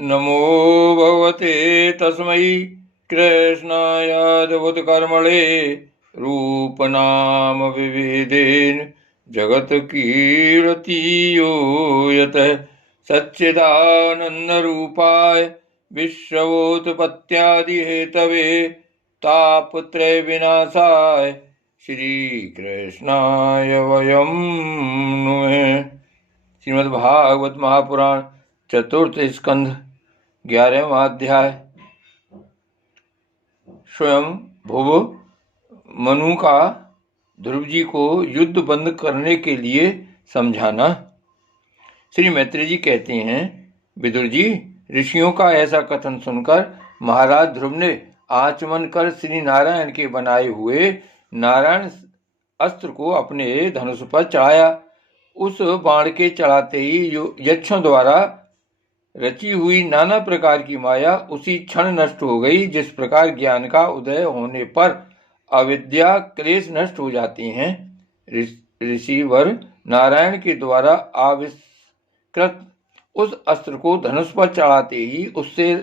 नमो भगवते तस्मै कृष्णायादभुतकर्मणे रूपनाम विविधेन जगत्कीर्तियो यतः सच्चिदानन्दरूपाय विश्वोत्पत्त्यादिहेतवे तापत्रय विनाशाय श्रीकृष्णाय वयं नुमः। श्रीमद्भागवत महापुराण चतुर्थ स्कंध 11वां अध्याय। स्वयं भुव मनु का ध्रुव जी को युद्ध बंद करने के लिए समझाना। श्री मैत्री जी कहते हैं, विदुर जी, ऋषियों का ऐसा कथन सुनकर महाराज ध्रुव ने आचमन कर श्री नारायण के बनाए हुए नारायण अस्त्र को अपने धनुष पर चढ़ाया। उस बाण के चढ़ाते ही यक्षों द्वारा रची हुई नाना प्रकार की माया उसी क्षण नष्ट हो गई। जिस प्रकार ज्ञान का उदय होने पर अविद्या क्लेश नष्ट हो जाते हैं, ऋषिवर नारायण के द्वारा आविष्कृत उस अस्त्र को धनुष पर चढ़ाते ही उससे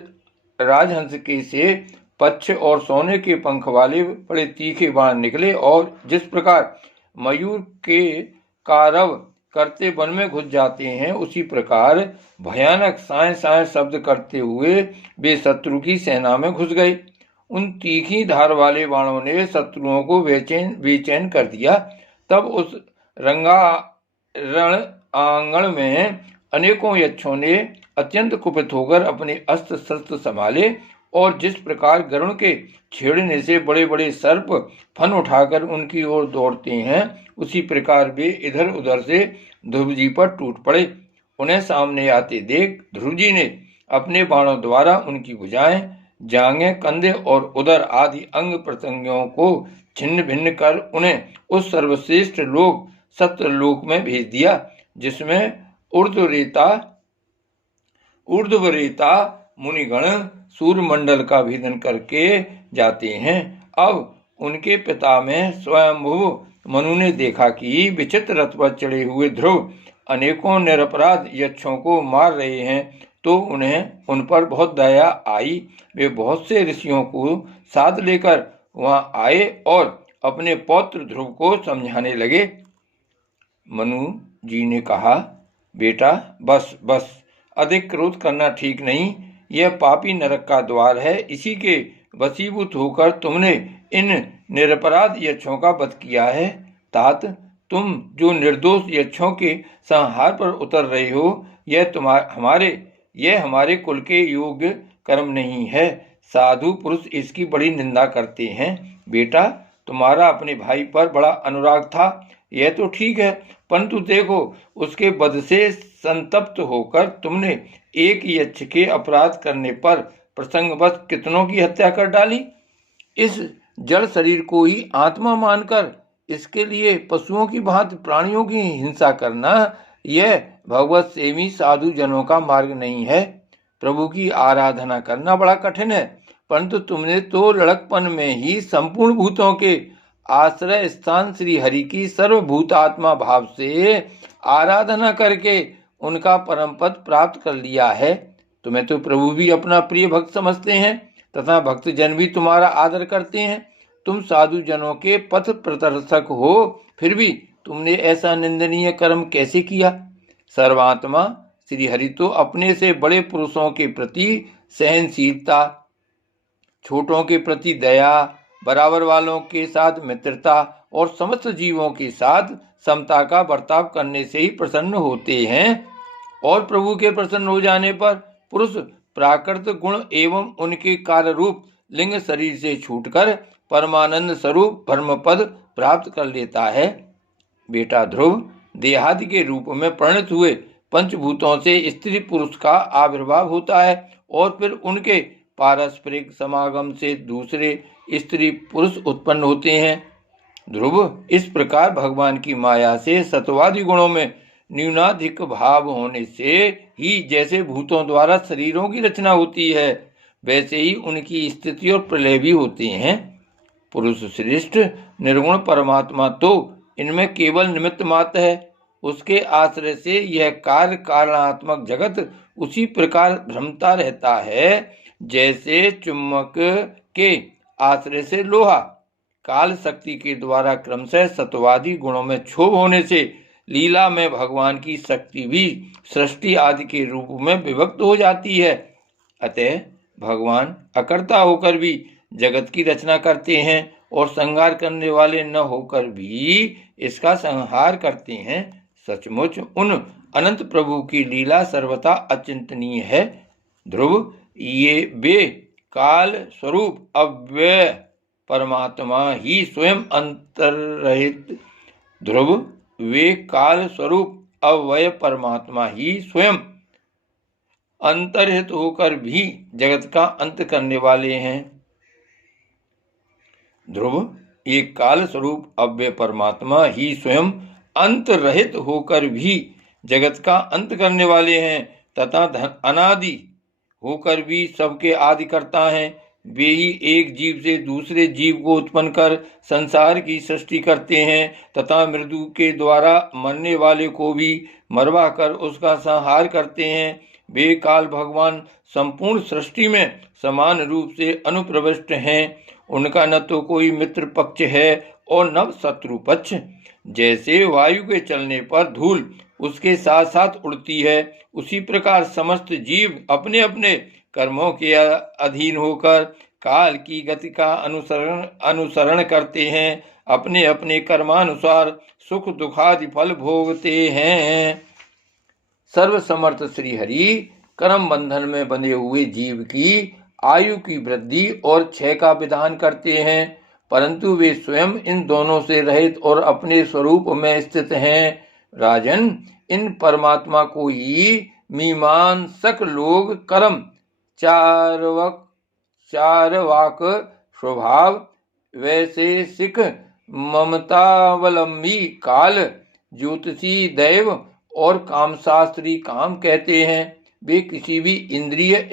राजहंस के से पक्ष और सोने के पंख वाले बड़े तीखे बाण निकले, और जिस प्रकार मयूर के कारव करते वन में घुस जाते हैं, उसी प्रकार भयानक साय साय शब्द करते हुए वे शत्रु की सेना में घुस गए। उन तीखी धार वाले बाणों ने शत्रुओं को बेचैन कर दिया। तब उस रंगारण आंगन में अनेकों यक्षों ने अत्यंत कुपित होकर अपने अस्त्र शस्त्र संभाले, और जिस प्रकार गरुड़ के छेड़ने से बड़े बड़े सर्प फन उठाकर उनकी ओर दौड़ते हैं, उसी प्रकार वे इधर उधर से ध्रुव जी पर टूट पड़े। उन्हें सामने आते देख ध्रुव जी ने अपने बाणों द्वारा उनकी भुजाएं, जांघें, कंधे और उदर आदि अंग प्रत्यंगों को छिन्न भिन्न कर उन्हें उस सर्वश्रेष्ठ लोक सत्यलोक में भेज दिया, जिसमें ऊर्ध्वरेता मुनिगण सूर्यमंडल का भेदन करके जाते हैं। अब उनके पिता में स्वयंभुव मनु ने देखा कि विचित्र रथ पर चढ़े हुए ध्रुव अनेकों निरपराध यक्षों को मार रहे हैं, तो उन्हें उन पर बहुत दया आई। वे बहुत से ऋषियों को साथ लेकर वहां आए और अपने पौत्र ध्रुव को समझाने लगे। मनु जी ने कहा, बेटा बस अधिक क्रोध करना ठीक नहीं। यह पापी नरक का द्वार है। इसी के वशीभूत होकर तुमने इन निरपराध यक्षों का वध किया है। तात, तुम जो निर्दोष यक्षों के संहार पर उतर रहे हो, यह हमारे कुल के योग्य कर्म नहीं है। साधु पुरुष इसकी बड़ी निंदा करते हैं। बेटा, तुम्हारा अपने भाई पर बड़ा अनुराग था, यह तो ठीक है, परंतु देखो, उसके वध से संतप्त होकर तुमने एक यक्ष के अपराध करने पर प्रसंगवश कितनों की हत्या कर डाली। इस जड़ शरीर को ही आत्मा मानकर इसके लिए पशुओं की भांति प्राणियों की हिंसा करना, यह भगवत सेवी साधु जनों का मार्ग नहीं है। प्रभु की आराधना करना बड़ा कठिन है, परंतु तुमने तो लड़कपन में ही संपूर्ण भूतों के आश्रय स्थान श्री हरि की सर्वभूत आत्मा भाव से आराधना करके उनका परम पद प्राप्त कर लिया है। तुम्हें तो प्रभु भी अपना प्रिय भक्त समझते हैं तथा भक्त जन भी तुम्हारा आदर करते हैं। तुम साधु जनों के पथ प्रदर्शक हो, फिर भी तुमने ऐसा निंदनीय कर्म कैसे किया। सर्वात्मा श्री हरि तो अपने से बड़े पुरुषों के प्रति सहनशीलता, छोटों के प्रति दया, बराबर वालों के साथ मित्रता और समस्त जीवों के साथ समता का बर्ताव करने से ही प्रसन्न होते हैं। और प्रभु के प्रसन्न हो जाने पर पुरुष प्राकृत गुण एवं उनके कार्य रूप लिंग शरीर से छूटकर परमानंद स्वरूप ब्रह्म पद प्राप्त कर लेता है। बेटा ध्रुव, देहादि के रूप में परिणत हुए पंचभूतों से स्त्री पुरुष का आविर्भाव होता है, और फिर उनके पारस्परिक समागम से दूसरे स्त्री पुरुष उत्पन्न होते हैं। ध्रुव, इस प्रकार भगवान की माया से सत्वादि गुणों में न्यूनाधिक भाव होने से ही जैसे भूतों द्वारा शरीरों की रचना होती है, वैसे ही उनकी स्थिति और प्रलय भी होते हैं। पुरुष श्रेष्ठ निर्गुण परमात्मा तो इनमें केवल निमित्त मात्र है। उसके आश्रय से यह कार्य कारणात्मक जगत उसी प्रकार भ्रमता रहता है जैसे चुम्बक के आश्रय से लोहा। काल शक्ति के द्वारा क्रमशः सत्वादी गुणों में क्षोभ होने से लीला में भगवान की शक्ति भी सृष्टि आदि के रूप में विभक्त हो जाती है। अतः भगवान अकर्ता होकर भी जगत की रचना करते हैं और संहार करने वाले न होकर भी इसका संहार करते हैं। सचमुच उन अनंत प्रभु की लीला सर्वथा अचिंतनीय है। ध्रुव, ये वे काल स्वरूप अव्यय परमात्मा ही स्वयं अंतरहित ध्रुव वे काल स्वरूप अव्यय परमात्मा ही स्वयं अंतरहित होकर भी जगत का अंत करने वाले हैं। ध्रुव, ये काल स्वरूप अव्यय परमात्मा ही स्वयं अंतरहित होकर भी जगत का अंत करने वाले हैं तथा अनादि होकर भी सबके आदि करता है। वे ही एक जीव से दूसरे जीव को उत्पन्न कर संसार की सृष्टि करते हैं तथा मृत्यु के द्वारा मरने वाले को भी मरवा कर उसका संहार करते हैं। वे काल भगवान संपूर्ण सृष्टि में समान रूप से अनुप्रविष्ट हैं। उनका न तो कोई मित्र पक्ष है और न शत्रु पक्ष। जैसे वायु के चलने पर धूल उसके साथ साथ उड़ती है, उसी प्रकार समस्त जीव अपने अपने कर्मों के अधीन होकर काल की गति का अनुसरण करते हैं। अपने अपने कर्मानुसार सुख दुखादि फल भोगते हैं। सर्वसमर्थ श्री हरि कर्म बंधन में बंधे हुए जीव की आयु की वृद्धि और क्षय का विधान करते हैं, परंतु वे स्वयं इन दोनों से रहित और अपने स्वरूप में स्थित हैं। राजन, इन परमात्मा को ही मीमांसक लोग कर्म चारवाक स्वभाव वैशेषिक ममतावलंबी काल ज्योतिषी दैव और कामशास्त्री काम कहते हैं। वे किसी भी इंद्रिय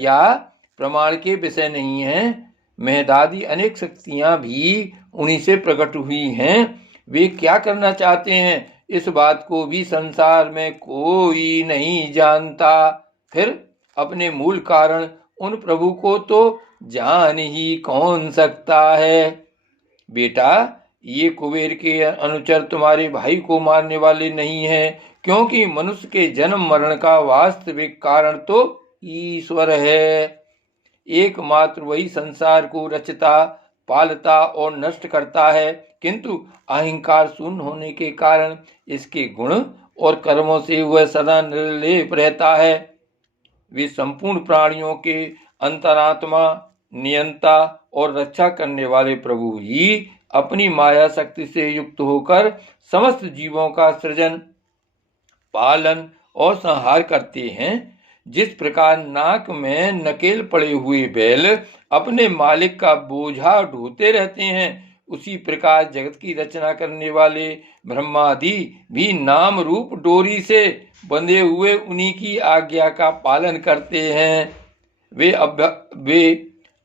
या प्रमाण के विषय नहीं हैं। महदादि अनेक शक्तियां भी उन्हीं से प्रकट हुई हैं। वे क्या करना चाहते हैं इस बात को भी संसार में कोई नहीं जानता। फिर अपने मूल कारण उन प्रभु को तो जान ही कौन सकता है। बेटा, ये कुबेर के अनुचर तुम्हारे भाई को मारने वाले नहीं हैं, क्योंकि मनुष्य के जन्म मरण का वास्तविक कारण तो ईश्वर है। एकमात्र वही संसार को रचता, पालता और नष्ट करता है, किंतु अहंकार शून्य होने के कारण इसके गुण और कर्मों से वह सदा निर्लेप रहता है। वे संपूर्ण प्राणियों के अंतरात्मा, नियंता और रक्षा करने वाले प्रभु ही अपनी माया शक्ति से युक्त होकर समस्त जीवों का सृजन, पालन और संहार करते हैं। जिस प्रकार नाक में नकेल पड़े हुए बैल अपने मालिक का बोझा ढोते रहते हैं, उसी प्रकार जगत की रचना करने वाले ब्रह्मादि भी नाम रूप डोरी से बंधे हुए उन्हीं की आज्ञा का पालन करते हैं। वे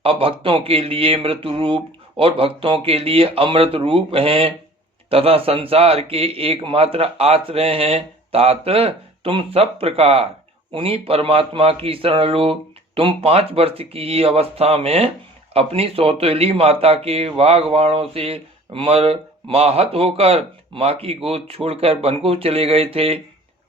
अभक्तों के लिए मृत्यु रूप और भक्तों के लिए अमृत रूप हैं तथा संसार के एकमात्र आश्रय हैं। तात, तुम सब प्रकार उन्हीं परमात्मा की शरण लो। तुम 5 वर्ष की अवस्था में अपनी सौतेली माता के वागवाणों से माहत होकर माँ की गोद छोड़कर वन को चले गए थे।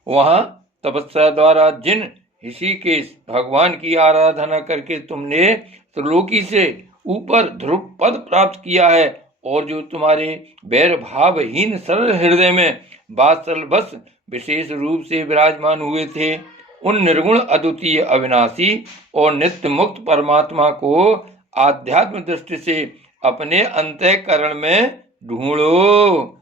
वहां तपस्या द्वारा जिन ऋषिकेश भगवान की आराधना करके तुमने त्रिलोकी से ऊपर ध्रुव पद प्राप्त किया है और जो तुम्हारे बैर भावहीन सरल हृदय में वात्सल बस विशेष रूप से विराजमान हुए थे, उन निर्गुण अद्वितीय अविनाशी और नित्य मुक्त परमात्मा को आध्यात्म दृष्टि से अपने अंतःकरण में ढूंढो।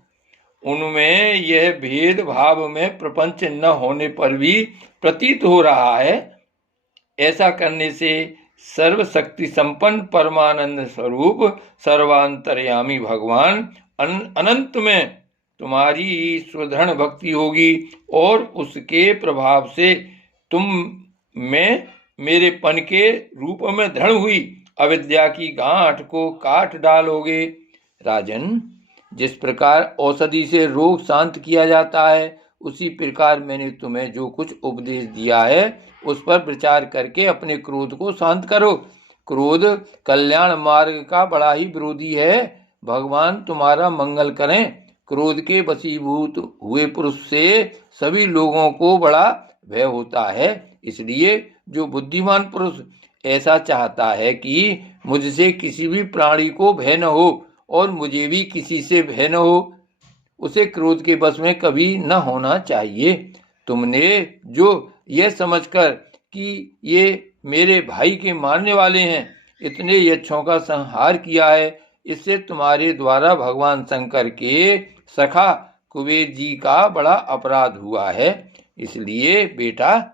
उनमें यह भेद भाव में प्रपंच न होने पर भी प्रतीत हो रहा है। ऐसा करने से सर्वशक्ति संपन्न परमानंद स्वरूप सर्वांतर्यामी भगवान अनंत में तुम्हारी स्वदृढ़ भक्ति होगी और उसके प्रभाव से तुम में मेरेपन के रूप में दृढ़ हुई अविद्या की गांठ को काट डालोगे। राजन, जिस प्रकार औषधि से रोग शांत किया जाता है, उसी प्रकार मैंने तुम्हें जो कुछ उपदेश दिया है उस पर विचार करके अपने क्रोध को शांत करो। क्रोध कल्याण मार्ग का बड़ा ही विरोधी है। भगवान तुम्हारा मंगल करें। क्रोध के वशीभूत हुए पुरुष से सभी लोगों को बड़ा भय होता है। इसलिए जो बुद्धिमान पुरुष ऐसा चाहता है कि मुझसे किसी भी प्राणी को भय न हो और मुझे भी किसी से भय न हो, उसे क्रोध के वश में कभी न होना चाहिए। तुमने जो यह समझकर कि ये मेरे भाई के मारने वाले हैं, इतने यक्षों का संहार किया है, इससे तुम्हारे द्वारा भगवान शंकर के सखा कुबेर जी का बड़ा अपराध हुआ है। इसलिए बेटा,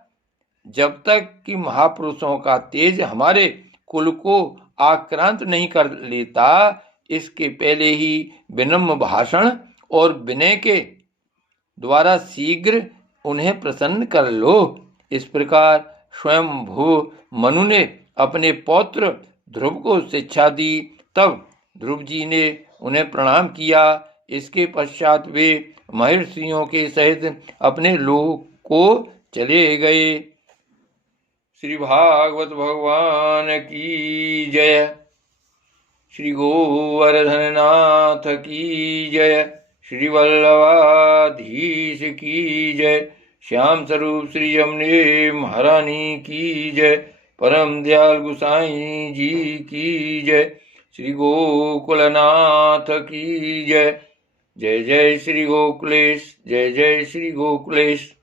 जब तक कि महापुरुषों का तेज हमारे कुल को आक्रांत नहीं कर लेता, इसके पहले ही विनम्र भाषण और विनय के द्वारा शीघ्र उन्हें प्रसन्न कर लो। इस प्रकार स्वयं भू मनु ने अपने पौत्र ध्रुव को शिक्षा दी। तब ध्रुव जी ने उन्हें प्रणाम किया। इसके पश्चात वे महर्षियों के सहित अपने लोक को चले गए। श्री भागवत भगवान की जय। श्री गोवर्धन नाथ की जय। श्री वल्लभाधीश की जय। श्याम स्वरूप श्री जमने महारानी की जय। परम दयाल गुसाई जी की जय। श्री गोकुलनाथ की जय। जय जय श्री गोकुलेश। जय जय श्री गोकुलेश।